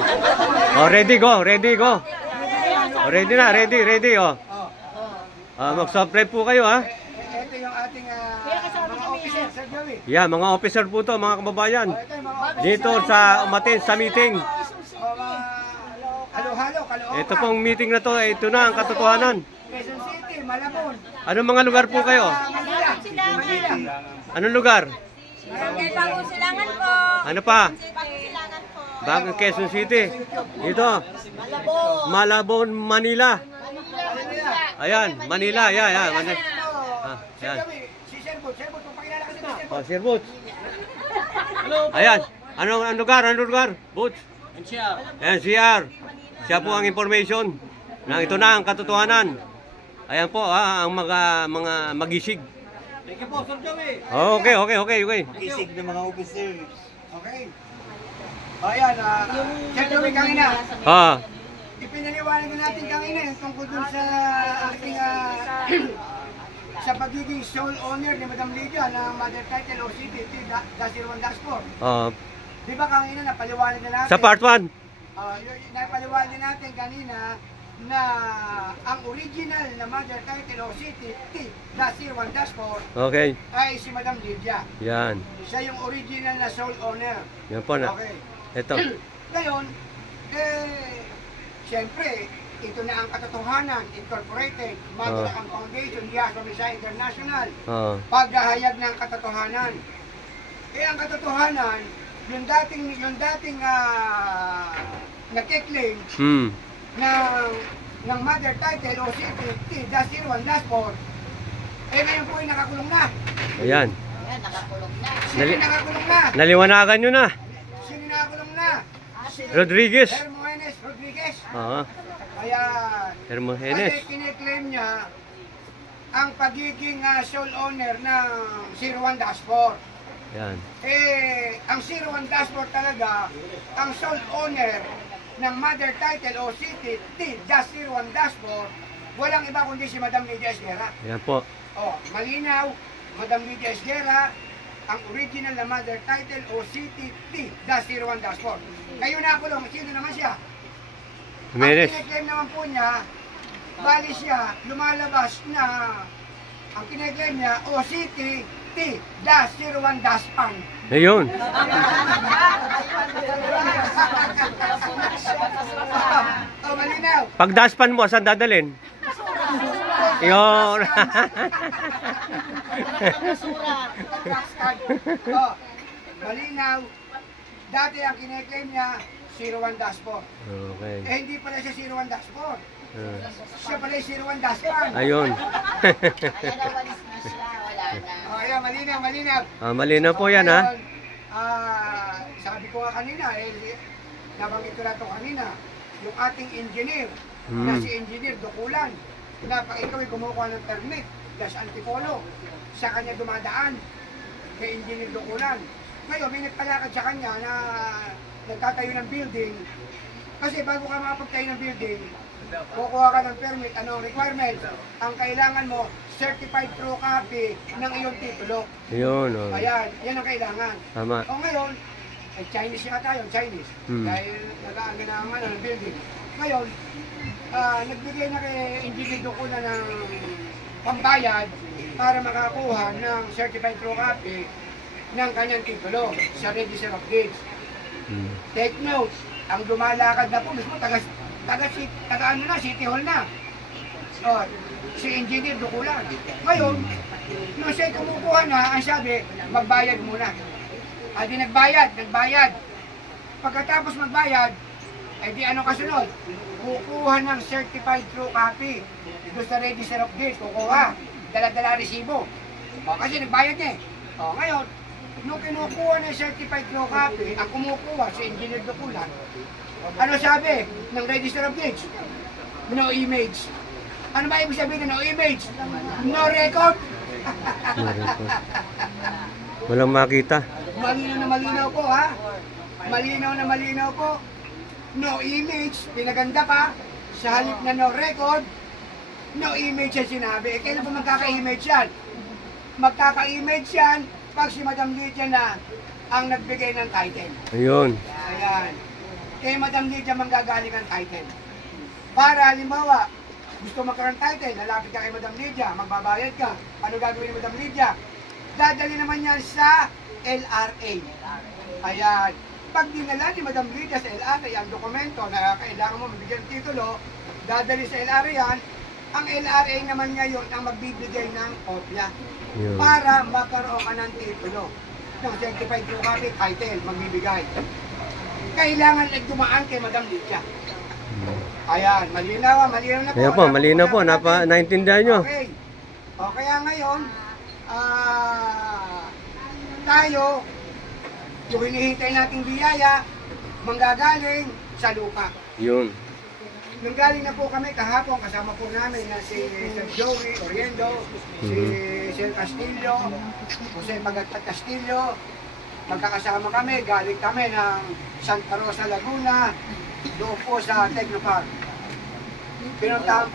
Oh, ready go, ready go. Oh, ready na, ready oh. Mag-subscribe po kayo ha. Ito yung ating mga officer, Sir Joey. Yeah, mga officer po to, mga kababayan. Dito sa umatin sa meeting. Halo-halo, Caloocan. Ito pong meeting na to, ito na ang katotohanan. Quezon City, Malabon. Anong mga lugar po kayo? Manila. Anong lugar? Barangay Pangusilangan po. Ano pa? Pangusilangan po. Bagong Quezon City. Dito. Malabon, Manila. Ayan, Manila. Yan. Sir Yan. Joey, si Sir Boots, magpakilala ka sa Sir Oh, Sir Boots. Ayan. Anong lugar? Boots. NCR. Siya po ang information. Ito na ang katotohanan. Ayan po ang mga magisig. Thank you po, Sir Joey. Okay. Magisig ng mga officers. Okay. Ayan, Sir Joey, kanina. Ipinaliwanag natin kanina yung tungkol dun sa ating sa pagiging sole owner ni Madam Lydia ng Mother Title OCT -01-4. Di ba kanina napaliwanag na natin? Sa part 1. Napaliwanag natin kanina na ang original na Mother Title OCT -01-4 Okay. ay si Madam Lydia. Yan. Siya yung original na sole owner. Yan po na. Okay. Ito. Ngayon, siyempre, ito na ang katotohanan, incorporated, Madalacan Foundation, Diaz Misa International, paghahayag ng katotohanan. Ang katotohanan, yung dating nakiklaim ng Mother Title o CPT-01-4, ngayon po ay nakakulong na. Ayan. Nakakulong na. Sino nakakulong na? Naliwanagan nyo na. Sino nakakulong na? Rodriguez. Hermogenes Rodriguez. Ayan. Hermogenes. Kasi kiniklaim niya ang pagiging sole owner ng 01-4. Yan. Ang 01-4 talaga, ang sole owner ng Mother Title o City T-01-4, walang iba kundi si Madam Lydia Esguerra. Yan po. Malinaw, Madam Lydia Esguerra, ang original na Mother Title o City T-01-4. Ngayon nakulong, sino naman siya? Jimenez. Ang kiniklaim naman po niya, bali siya, lumalabas na ang kiniklaim niya, OCT T-01-PAN. Ayun. Malinaw. Pag daspan mo, saan dadalhin? Yun. Malinaw. Dati ang kiniklaim niya, 01-4. Okay. Hindi pala siya 01-4. Siya pala yung 01-PAN. Ayun. Ayan, malinaw. Malinaw po yan ha. Sabi ko nga kanina, nabanggit ko na ito kanina, yung ating engineer, na si Engineer Dukulan, na pag ikaw ay kumukuha ng permit, gas antipolo, sa kanya dumadaan, kay Engineer Dukulan. Ngayon, may nagpalakad sa kanya na nagtatayo ng building, kasi bago ka makapagtayo ng building, kukuha ka ng permit, anong requirement? Ang kailangan mo, certified true copy ng iyong titulo. Yun. Ayan, yan ang kailangan. Tama. O ngayon, Chinese yata yun, Chinese. Dahil nag-aanga na ng building. Ngayon, nagbigay na kay Engineer Dukulan ng pambayad para makakuha ng certified true copy ng kanyang titulo sa Register of Deeds. Take note, ang lumalakad na po, mismo taga City Hall na. Si Engineer Dukulan. Ngayon, nung siya kumukuha na, ang sabi, magbayad muna. Di nagbayad. Pagkatapos magbayad, di ano kasunod? Kukuha ng certified true copy. Doon sa Register of Deeds, kukuha. Dala-dala resibo. Kasi nagbayad niya. Ngayon, nung kinukuha ng certified true copy, ang kumukuha si Engineer Dukulan, ano sabi ng Register of Deeds? No image. Ano ba ibig sabihin na no image? No record? Walang makita. Malinaw po ha? Malinaw po. No image, pinaganda pa. Sa halip na no record, no image ang sinabi. Kailan po magkaka-image yan? Magkaka-image yan pag si Madam Lydia na ang nagbigay ng title. Ayun. Ayan. kay Madam Lydia manggagaling ang title. Para halimbawa, gusto magkaroon title, lalapit ka kay Madam Lydia, magbabayad ka. Ano gagawin ni Madam Lydia? Dadali naman yan sa LRA. Ayan. Pag dinala ni Madam Lydia sa LRA ang dokumento na kailangan mo mabigyan ng titulo, dadali sa LRA yan, ang LRA naman ngayon ang magbibigay ng kopya para magkaroon ka ng titulo. Ng certified true copy, title, magbibigay. Kailangan dumaan kay Madam Lydia. Ayan, malinaw na po. Ayan po, malinaw po, naintindihan nyo. Okay. O kaya ngayon, tayo, yung hinihintay nating biyaya, manggagaling sa lupa. Yun. Nanggaling na po kami kahapon, kasama po namin na si Sir Joey Oriendo, si Sir Castillo, Jose Magatat Castillo. Magkakasama kami, galing kami ng Santa Rosa, Laguna, doon po sa Technopark. Pinuntahan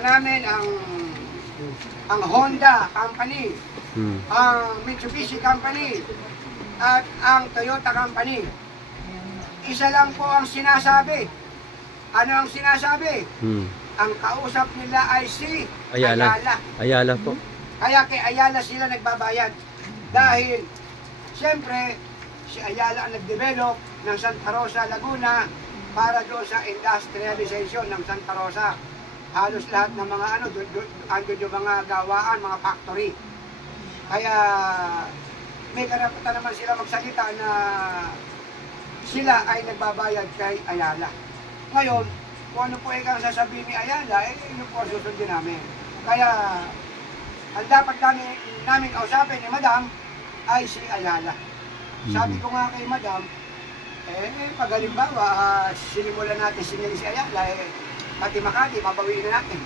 namin ang Honda Company, ang Mitsubishi Company, at ang Toyota Company. Isa lang po ang sinasabi. Ano ang sinasabi? Ang kausap nila ay si Ayala. Ayala po. Kaya kay Ayala sila nagbabayad. Dahil, siyempre, si Ayala ang nag-develop ng Santa Rosa, Laguna para doon sa industrialization ng Santa Rosa. Halos lahat ng mga andun yung mga gawaan, mga factory. Kaya, may karapatan naman sila magsalita na sila ay nagbabayad kay Ayala. Ngayon, kung ano po ang sasabihin ni Ayala, yun po susundin namin. Kaya, ang dapat namin kausapin ni Madam ay si Ayala. Sabi ko nga kay Madam, pag halimbawa, sinimulan natin sinili si Ayala, pati Makati, mabawiin na natin.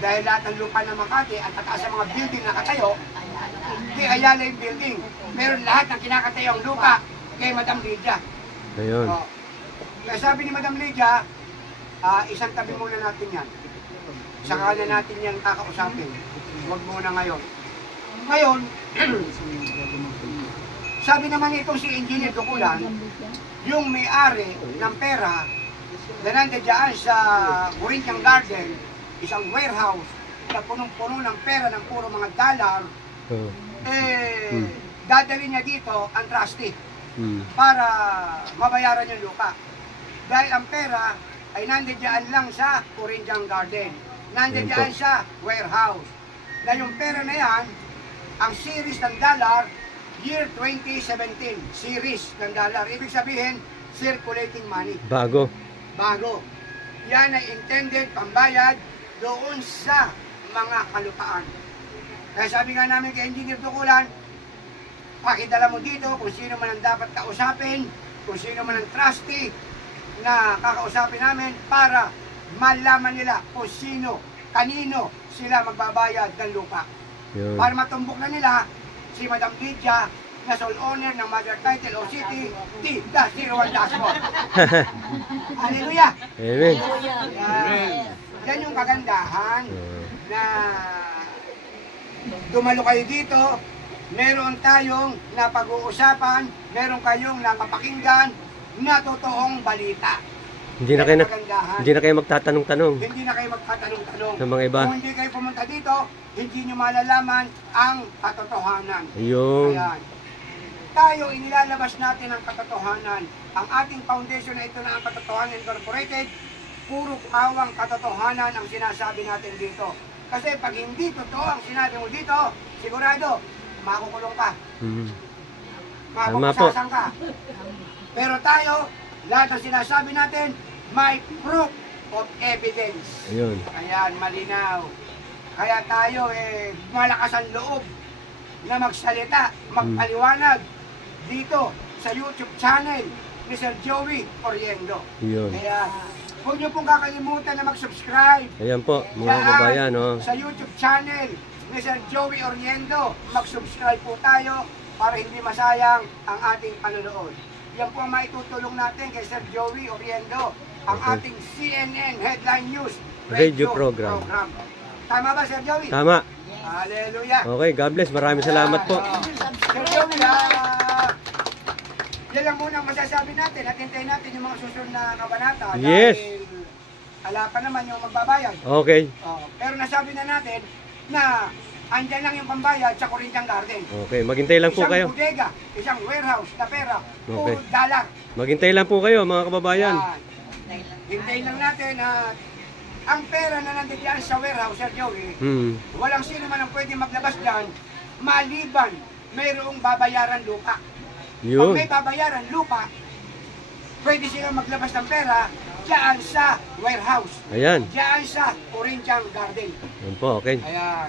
Dahil lahat ng lupa ng Makati at tataas sa mga building na katayo, di Ayala yung building. Meron lahat ng kinakatayo ang lupa kay Madam Lydia. Ayun. Kaya sabi ni Madam Lydia, isang tabi muna natin yan. Saka na natin yan kakausapin. Huwag muna ngayon. Ngayon, sabi naman itong si Engineer Dukulan, yung may-ari ng pera na nandiyan sa Corinthian Garden, isang warehouse na punong-puno ng pera ng puro mga dollar, dadali niya dito ang trustee para mabayaran yung lupa. Dahil ang pera ay nandiyan lang sa Corinthian Garden, nandiyan sa warehouse. Na yung pera na yan, ang series ng dollar, year 2017, series ng dollar. Ibig sabihin, circulating money. Bago. Yan ay intended pambayad doon sa mga kalupaan. Kaya sabi nga namin kay Engineer Dukulan, pakidala mo dito kung sino man ang dapat kausapin, kung sino man ang trustee na kakausapin namin para malaman nila kung sino, kanino sila magbabayad ng lupa. Yun. Para matumbok na nila si Madam Lydia na sole owner ng Mother Title o City T-01-1. Hallelujah! Amen. Yan yung kagandahan na dumalo kayo dito, meron tayong napag-uusapan, meron kayong napapakinggan na totoong balita. Hindi na kayo magtatanong-tanong. Hindi na kayo magtatanong-tanong. Sa mga iba. Kung hindi kayo pumunta dito, hindi nyo malalaman ang katotohanan. Ayun. Ayan. Tayo, inilalabas natin ang katotohanan. Ang ating foundation na ito na ang Katotohanan Incorporated, puro kawang katotohanan ang sinasabi natin dito. Kasi pag hindi totoo ang sinabi mo dito, sigurado, makukulong ka. Mapapasasan ka. Pero tayo, lahat ng sinasabi natin, may proof of evidence. Ayun. Ayan, malinaw. Kaya tayo, malakas ang loob na magsalita, magpaliwanag dito sa YouTube channel ni Sir Joey Oriendo. Ayun. Kaya, huwag niyo pong kakalimutan na mag-subscribe. Ayan po, mga kabayan. Sa YouTube channel ni Sir Joey Oriendo, mag-subscribe po tayo para hindi masayang ang ating panonood. Yan po ang maitutulong natin kay Sir Joey Oriendo, ang ating CNN Headline News Radio program. Tama ba, Sir Joey? Tama. Hallelujah. Okay, God bless. Maraming salamat po. Sir Joey, yan lang muna ang masasabi natin at hintayin natin yung mga susunod na kabanata. Yes. Dahil ala pa naman yung magbabayad. Okay. Pero nasabi na natin na andyan lang yung pambayad sa Corinthian Garden. Okay, maghintay lang po kayo. Isang bodega, isang warehouse na pera, Okay. puro dollar. Maghintay lang po kayo mga kababayan. Yan. Hintayin lang natin na ang pera na nandiyan sa warehouse, Sir Joey, walang sino man ang pwede maglabas dyan, maliban mayroong babayaran lupa. Pag Yun. may babayaran lupa, pwede silang maglabas ng pera dyan sa warehouse. Ayan. Dyan sa Corinthian Garden. Yan po, okay. Ayan.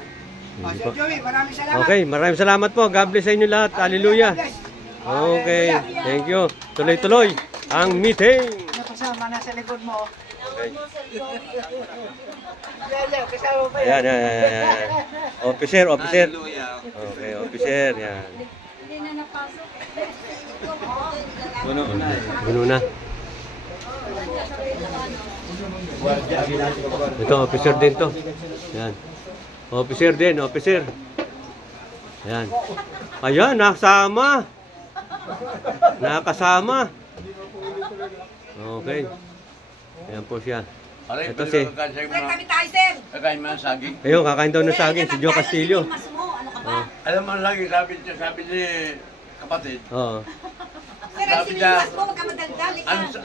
Hindi Sir po. Joey, maraming salamat. Okay, maraming salamat po. God bless sa inyo lahat. Hallelujah. God bless. Okay, Hallelujah. thank you. Tuloy-tuloy ang meeting. Kasama na sa likod mo. Okay. Kasama pa Ayan, ayan, ayan, ayan. Officer, officer. Okay, officer. Yan. Hindi na napasok. Guno na. Ito, officer din to. Yan. Officer din, officer. Yan. Ayan, nakasama. Nakasama. Okay. Ayan po siya. Ito si... Kami tayo, sir. Kakain mo ng saging. Ayun, kakain daw ng saging. Si Joe Castillo. Ano ka ba? Alam mo lagi sabi ni kapatid, Oo. Sir, ang sinilas mo, huwag ka madaldal.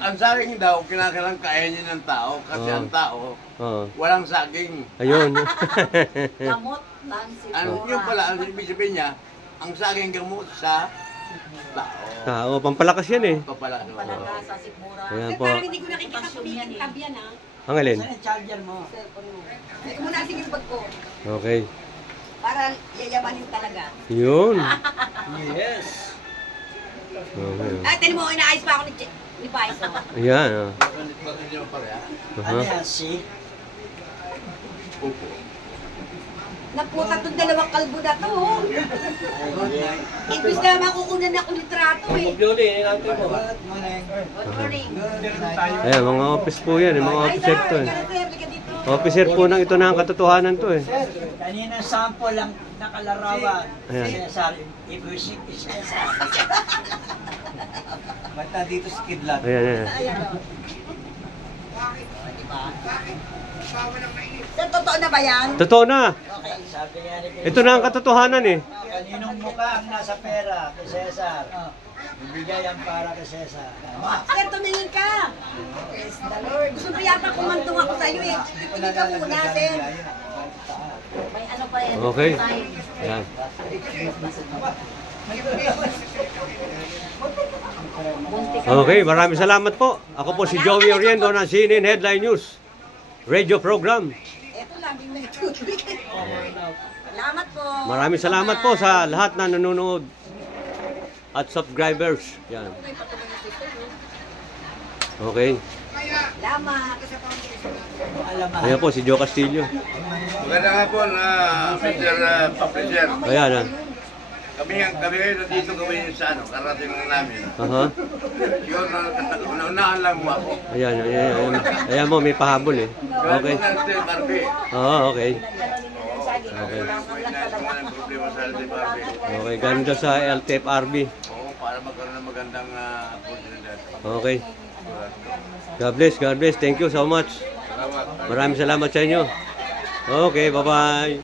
ang saging daw kinakailangan kainin ng tao kasi Oo. ang tao Oo. walang saging. Ayun. Gamot, tansi, Yung pala, ang ibig sabihin niya, ang saging gamot sa tao. Tao, pampalakas yan eh. Papala. Palaga sa sikmura. Ayan Sir, po. parang hindi ko nakikita kumikintab yan, ha? Ang alin? charger mo. Cellphone mo. Hindi mo nasing yung bag ko. Okay. Para yayamanin talaga. Yun. Yes. Okay. Ay, tinan mo, inaayos pa ako ni Pais. Ayan. Oh. Bakit niyo pala? Aha. Pupo. Naputak tong dalawang kalbo na to. Ibig na makukunan ako litrato eh. Good morning. Ayan, mga office po yan. Mga Ay, officer to sir, eh. halika dito. Officer po ng ito na ang katotohanan to eh. Kanina sample lang nakalarawan. Ayan. Cesar, ibusik is Cesar. Bata dito si Kidlat. Ayan, ayan. Ayan o. Bakit? Bawal ang mainit. Sir, totoo na ba yan? Totoo na. Okay. Sabi nga ni Ito na ang katotohanan eh. kaninong mukha ang nasa pera kay Cesar. Ibigay ang para kay Cesar. Sir, tumingin ka. Praise the Lord. Gusto ko yata kumantong ako sa'yo eh. Tumingin ka muna, sir. May ano pa yan. Okay. Ayan. Okay, maraming salamat po. Ako po si Joey Oriendo ng CNN Headline News Radio Program. Ito laging nagtutubig. Salamat po. Maraming salamat po sa lahat na nanonood at subscribers. Yan. Okay. Salamat. Ayan po si Joe Castillo. Maganda nga po na publisher. Ayan ah. Kami ngayon nandito kami sa karating lang namin. Aha. Yun, naunahan lang mo ako. Ayan, ayan, ayan. Ayan mo, may pahabol eh. Okay. Oo, okay. Okay. May problema sa LTFRB. Okay, ganda sa LTFRB. Oo, para magkaroon ng magandang oportunidad. Okay. God bless, God bless. Thank you so much. Salamat. Maraming salamat sa inyo. Okay, bye-bye.